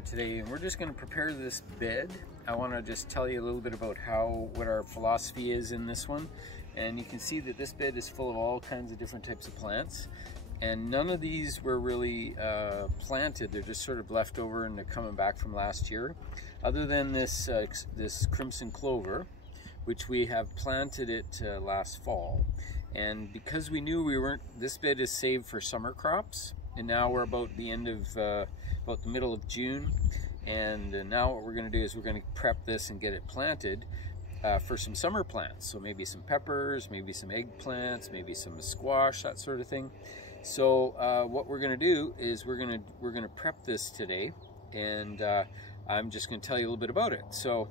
here today, and we're just going to prepare this bed. I want to just tell you a little bit about what our philosophy is in this one. And you can see that this bed is full of all kinds of different types of plants, and none of these were really planted. They're just sort of left over and they're coming back from last year, other than this this crimson clover, which we have planted it last fall. And because we knew this bed is saved for summer crops, and now we're about the end of about the middle of June, and now what we're going to do is we're going to prep this and get it planted for some summer plants. So maybe some peppers, maybe some eggplants, maybe some squash, that sort of thing. So what we're going to do is we're going to prep this today, and I'm just going to tell you a little bit about it. So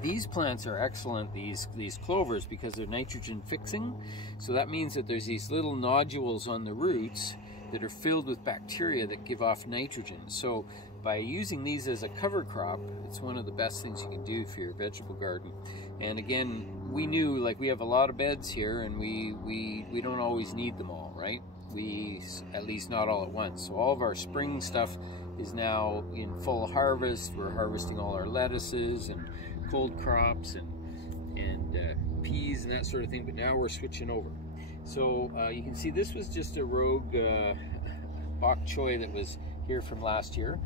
these plants are excellent, these clovers, because they're nitrogen fixing. So that means that there's these little nodules on the roots that are filled with bacteria that give off nitrogen. So by using these as a cover crop, it's one of the best things you can do for your vegetable garden. And again, we knew, like, we have a lot of beds here, and we don't always need them all, right? At least not all at once. So all of our spring stuff is now in full harvest. We're harvesting all our lettuces and cold crops and peas and that sort of thing, but now we're switching over. So you can see this was just a rogue bok choy that was here from last year,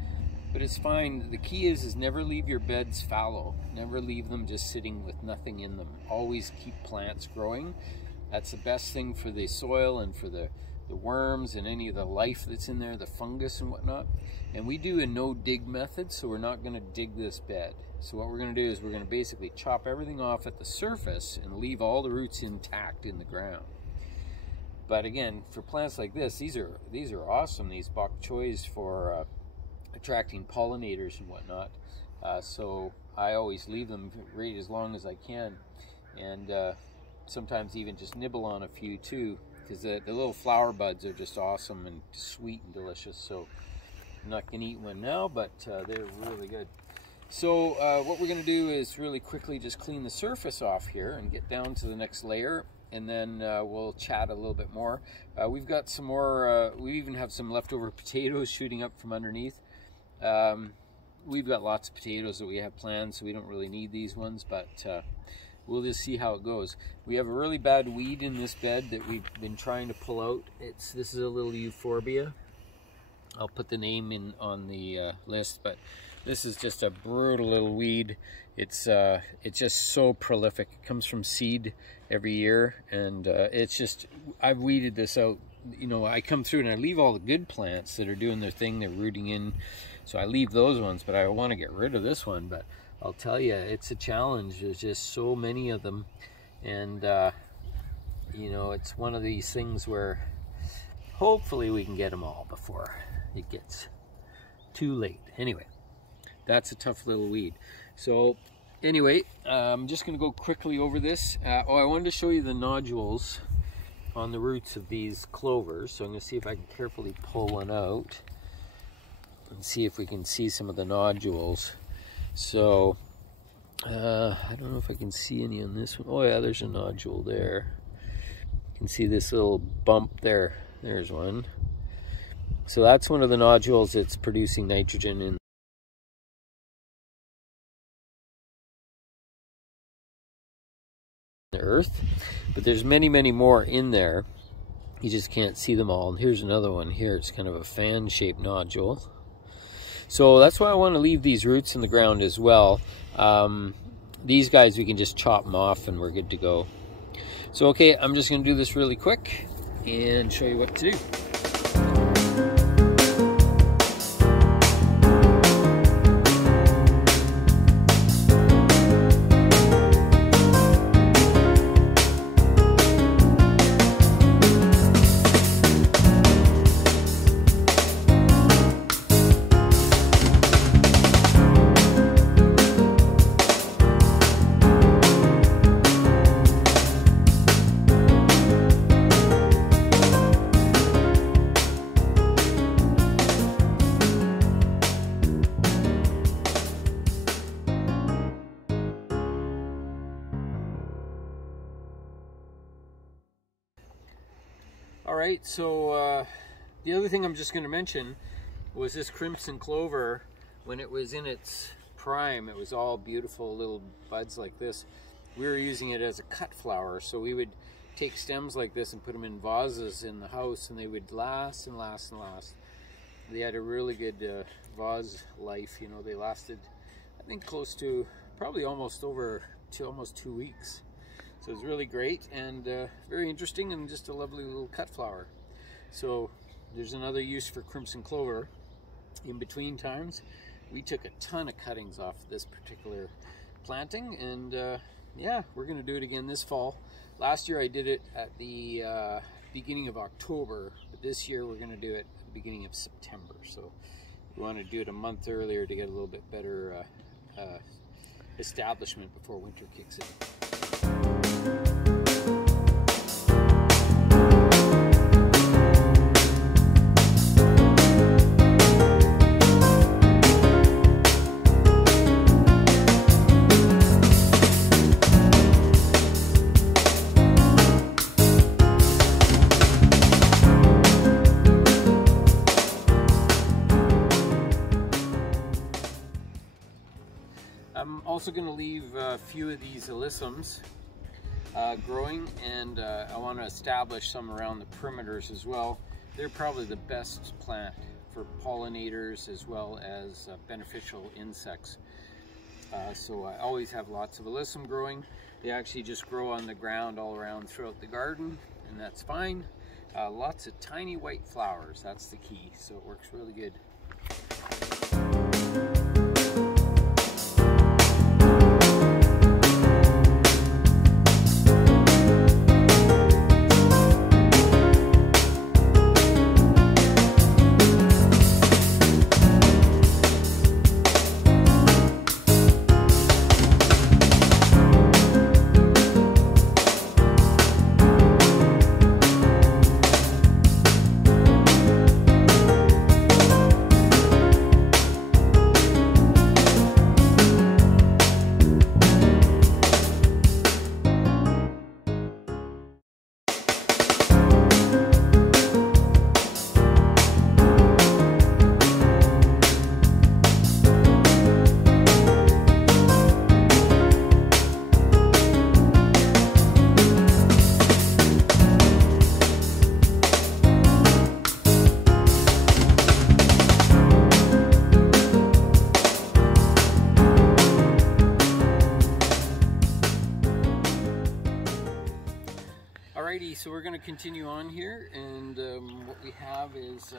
but it's fine. The key is never leave your beds fallow. Never leave them just sitting with nothing in them. Always keep plants growing. That's the best thing for the soil and for the worms and any of the life that's in there, the fungus and whatnot. And we do a no dig method, so we're not going to dig this bed. So what we're going to do is we're going to basically chop everything off at the surface and leave all the roots intact in the ground. But again, for plants like this, these are awesome, these bok choys, for attracting pollinators and whatnot. So I always leave them right as long as I can, and sometimes even just nibble on a few too, because the little flower buds are just awesome and sweet and delicious. So I'm not going to eat one now, but they're really good. So what we're going to do is really quickly just clean the surface off here and get down to the next layer, and then we'll chat a little bit more. We've got some more, we even have some leftover potatoes shooting up from underneath. We've got lots of potatoes that we have planned, so we don't really need these ones, but we'll just see how it goes. We have a really bad weed in this bed that we've been trying to pull out. This is a little euphorbia. I'll put the name in on the list, but this is just a brutal little weed. It's just so prolific. It comes from seed every year, and it's just, I've weeded this out. You know, I come through and I leave all the good plants that are doing their thing, they're rooting in, so I leave those ones, but I want to get rid of this one. But I'll tell you, it's a challenge. There's just so many of them, and you know, it's one of these things where hopefully we can get them all before it gets too late. Anyway, that's a tough little weed. So anyway, I'm just going to go quickly over this. I wanted to show you the nodules on the roots of these clovers. So I'm going to see if I can carefully pull one out and see if we can see some of the nodules. So I don't know if I can see any on this one. Oh yeah, there's a nodule there. You can see this little bump there. There's one. So that's one of the nodules that's producing nitrogen in the earth. But there's many, many more in there. You just can't see them all. And here's another one here. It's kind of a fan-shaped nodule. So that's why I want to leave these roots in the ground as well. These guys, we can just chop them off and we're good to go. So okay, I'm just going to do this really quick and show you what to do. All right, so the other thing I'm just going to mention was this crimson clover when it was in its prime, it was all beautiful little buds like this. We were using it as a cut flower, so we would take stems like this and put them in vases in the house, and they would last and last and last. They had a really good vase life. You know, they lasted, I think, close to probably almost 2 weeks. So it was really great and very interesting, and just a lovely little cut flower. So there's another use for crimson clover. In between times, we took a ton of cuttings off this particular planting, and yeah, we're going to do it again this fall. Last year I did it at the beginning of October, but this year we're going to do it at the beginning of September. So we want to do it a month earlier to get a little bit better establishment before winter kicks in. I'm also going to leave a few of these alyssums growing, and I want to establish some around the perimeters as well. They're probably the best plant for pollinators as well as beneficial insects. So I always have lots of alyssum growing. They actually just grow on the ground all around throughout the garden, and that's fine. Lots of tiny white flowers, that's the key, so it works really good. So we're going to continue on here, and what we have is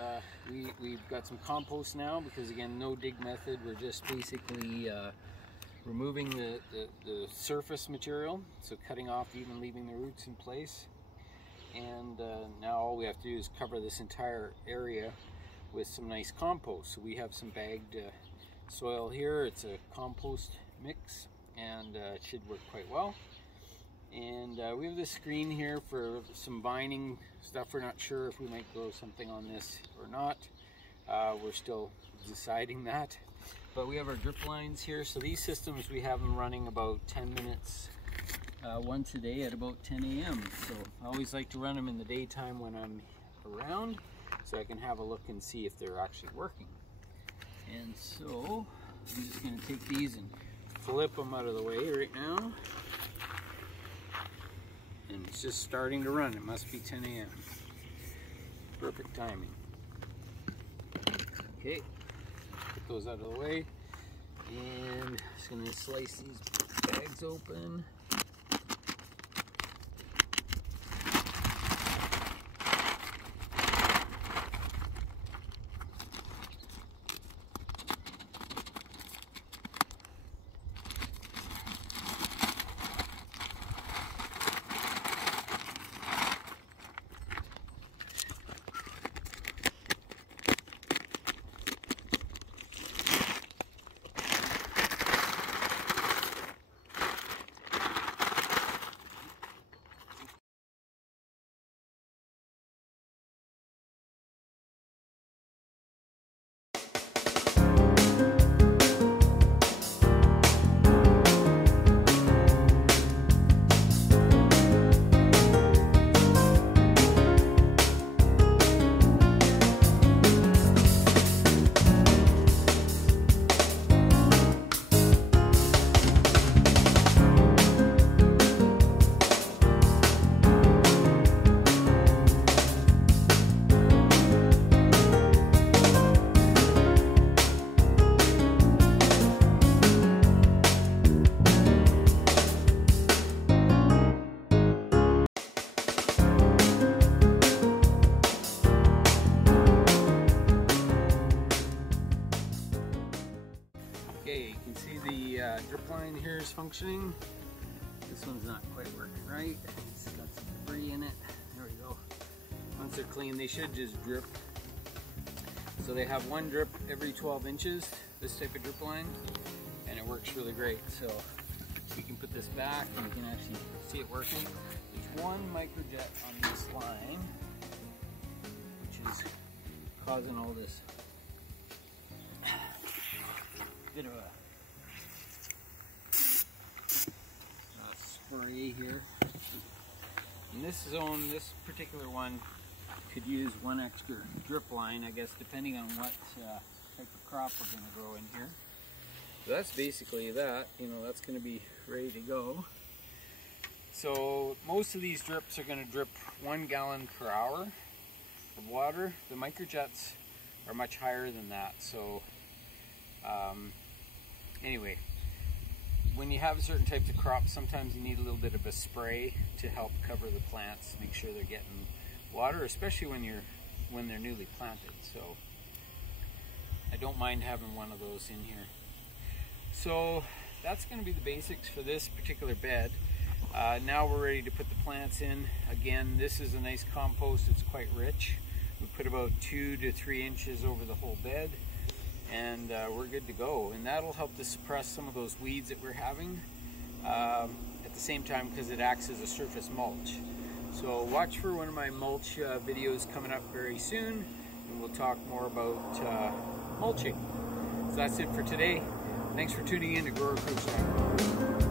we've got some compost now, because again, no dig method. We're just basically removing the surface material, so cutting off, even leaving the roots in place. And now all we have to do is cover this entire area with some nice compost. So we have some bagged soil here. It's a compost mix, and it should work quite well. And we have this screen here for some vining stuff. We're not sure if we might grow something on this or not. We're still deciding that. But we have our drip lines here. So these systems, we have them running about 10 minutes once a day at about 10 a.m. So I always like to run them in the daytime when I'm around, so I can have a look and see if they're actually working. And so I'm just going to take these and flip them out of the way right now. And it's just starting to run. It must be 10 a.m. Perfect timing. Okay, put those out of the way. And just going to slice these bags open. functioning. This one's not quite working right. It's got some debris in it. There we go. Once they're clean, they should just drip. So they have one drip every 12 inches, this type of drip line, and it works really great. So we can put this back and you can actually see it working. There's one microjet on this line, which is causing all this bit of a spray here. And this particular one could use one extra drip line, I guess, depending on what type of crop we're going to grow in here. So that's basically that. You know, that's going to be ready to go. So most of these drips are going to drip 1 gallon per hour of water. The microjets are much higher than that. So anyway, when you have certain types of crops, sometimes you need a little bit of a spray to help cover the plants, make sure they're getting water, especially when they're newly planted. So I don't mind having one of those in here. So that's going to be the basics for this particular bed. Now we're ready to put the plants in. Again, this is a nice compost. It's quite rich. We put about 2 to 3 inches over the whole bed, and we're good to go. And that'll help to suppress some of those weeds that we're having at the same time, because it acts as a surface mulch. So watch for one of my mulch videos coming up very soon, and we'll talk more about mulching. So that's it for today. Thanks for tuning in to Grower Coach Time.